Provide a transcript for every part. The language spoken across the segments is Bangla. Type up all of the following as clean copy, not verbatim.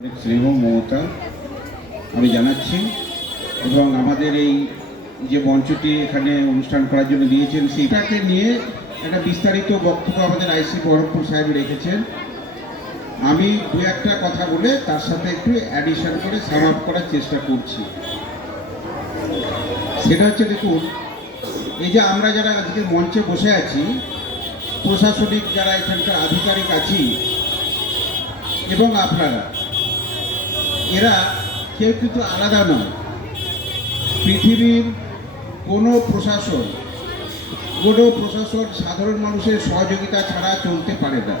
স্নেহ মমতা আমি জানাচ্ছি এবং আমাদের এই যে মঞ্চটি এখানে অনুষ্ঠান করার জন্য দিয়েছেন সেটাকে নিয়ে একটা বিস্তারিত বক্তব্য আমাদের আইসি বহরমপুর সাহেব রেখেছেন। আমি দু একটা কথা বলে তার সাথে একটু অ্যাডিশন করে সাম আপ করার চেষ্টা করছি। সেটা হচ্ছে, দেখুন, এই যে আমরা যারা আজকে মঞ্চে বসে আছি, প্রশাসনিক যারা এখানকার আধিকারিক আছি এবং আপনারা, এরা কেউ কিন্তু আলাদা নয়। পৃথিবীর কোনো প্রশাসন সাধারণ মানুষের সহযোগিতা ছাড়া চলতে পারে না।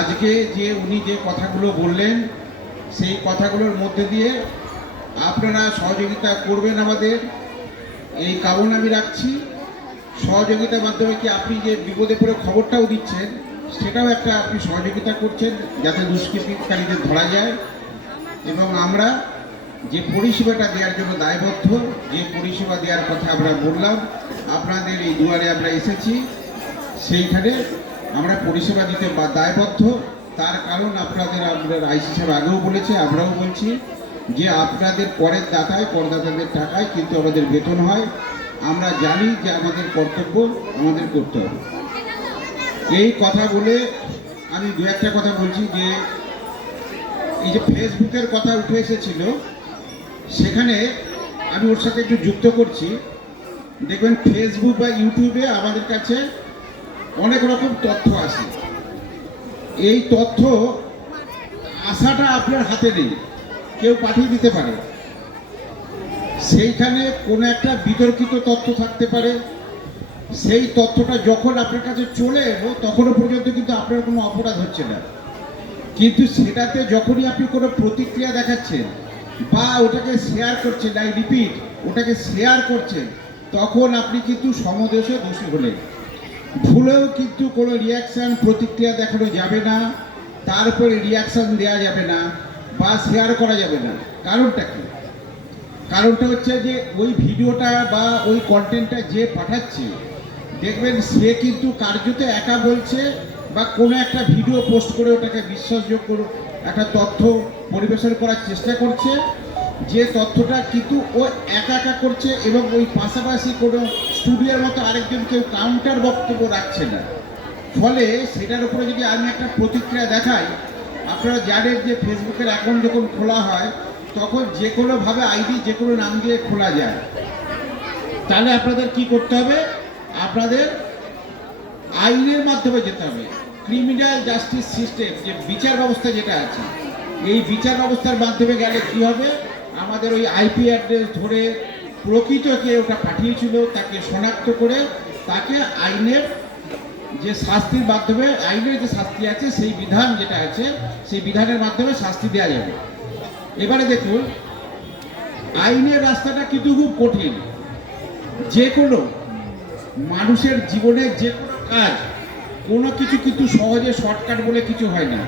আজকে যে উনি যে কথাগুলো বললেন, সেই কথাগুলোর মধ্যে দিয়ে আপনারা সহযোগিতা করবেন আমাদের, এই কামনা আমি রাখছি। সহযোগিতার মাধ্যমে কি আপনি যে বিপদে পড়ে খবরটাও দিচ্ছেন, সেটাও একটা আপনি সহযোগিতা করছেন যাতে দুষ্কৃতিকারীদের ধরা যায়। এবং আমরা যে পরিষেবাটা দেওয়ার জন্য দায়বদ্ধ, যে পরিষেবা দেওয়ার কথা আমরা বললাম, আপনাদের এই দুয়ারে আমরা এসেছি, সেইখানে আমরা পরিষেবা দিতে দায়বদ্ধ। তার কারণ আপনাদের আইসি সাহেব আগেও বলেছে, আমরাও বলছি যে আপনাদের করের দাতায়, করদাতাদের টাকায় কিন্তু আমাদের বেতন হয়। আমরা জানি যে আমাদের কর্তব্য আমাদের করতে হবে। এই কথা বলে আমি দু একটা কথা বলছি যে এই যে ফেসবুকের কথা উঠে এসেছিল, সেখানে আমি ওর সাথে একটু যুক্ত করছি। দেখবেন ফেসবুক বা ইউটিউবে আমাদের কাছে অনেক রকম তথ্য আসে। এই তথ্য আসাটা আপনার হাতে নেই, কেউ পাঠিয়ে দিতে পারে। সেইখানে কোনো একটা বিতর্কিত তথ্য থাকতে পারে। সেই তথ্যটা যখন আপনার কাছে চলে এলো তখনও পর্যন্ত কিন্তু আপনার কোনো অপরাধ হচ্ছে না, কিন্তু সেটাতে যখনই আপনি কোনো প্রতিক্রিয়া দেখাচ্ছেন বা ওটাকে শেয়ার করছেন, আই রিপিট, ওটাকে শেয়ার করছেন, তখন আপনি কিন্তু সমদেশে দোষী হলেন। ভুলেও কিন্তু কোনো রিয়াকশান, প্রতিক্রিয়া দেখানো যাবে না, তারপরে রিয়াকশান দেওয়া যাবে না বা শেয়ার করা যাবে না। কারণটা কি? কারণটা হচ্ছে যে ওই ভিডিওটা বা ওই কন্টেন্টটা যে পাঠাচ্ছে, দেখবেন সে কিন্তু কার্যত একা বলছে বা কোনো একটা ভিডিও পোস্ট করে ওটাকে বিশ্বাসযোগ্য একটা তথ্য পরিবেশন করার চেষ্টা করছে, যে তথ্যটা কিন্তু ও একা একা করছে এবং ওই পাশাপাশি কোনো স্টুডিওর মতো আরেকজন কেউ কাউন্টার বক্তব্য রাখছে না। ফলে সেটার উপরে যদি আমি একটা প্রতিক্রিয়া দেখাই, আপনারা জানেন যে ফেসবুকের অ্যাকাউন্ট যখন খোলা হয় তখন যে কোনোভাবে আইডি যে কোনো নাম দিয়ে খোলা যায়। তাহলে আপনাদের কি করতে হবে? আপনাদের আইনের মাধ্যমে যেতে হবে। ক্রিমিনাল জাস্টিস সিস্টেম, যে বিচার ব্যবস্থা যেটা আছে, এই বিচার ব্যবস্থার মাধ্যমে গেলে কি হবে? আমাদের ওই আইপি অ্যাড্রেস ধরে প্রকৃত কে ওটা পাঠিয়েছিল তাকে শনাক্ত করে তাকে আইনের যে শাস্তির মাধ্যমে, আইনের যে শাস্তি আছে, সেই বিধান যেটা আছে, সেই বিধানের মাধ্যমে শাস্তি দেওয়া যাবে। এবারে দেখুন, আইনের রাস্তাটা কিন্তু খুব কঠিন। যে কোনো মানুষের জীবনে যে কোনো কাজ, কোনো কিছু কিন্তু সহজে শর্টকাট বলে কিছু হয় না।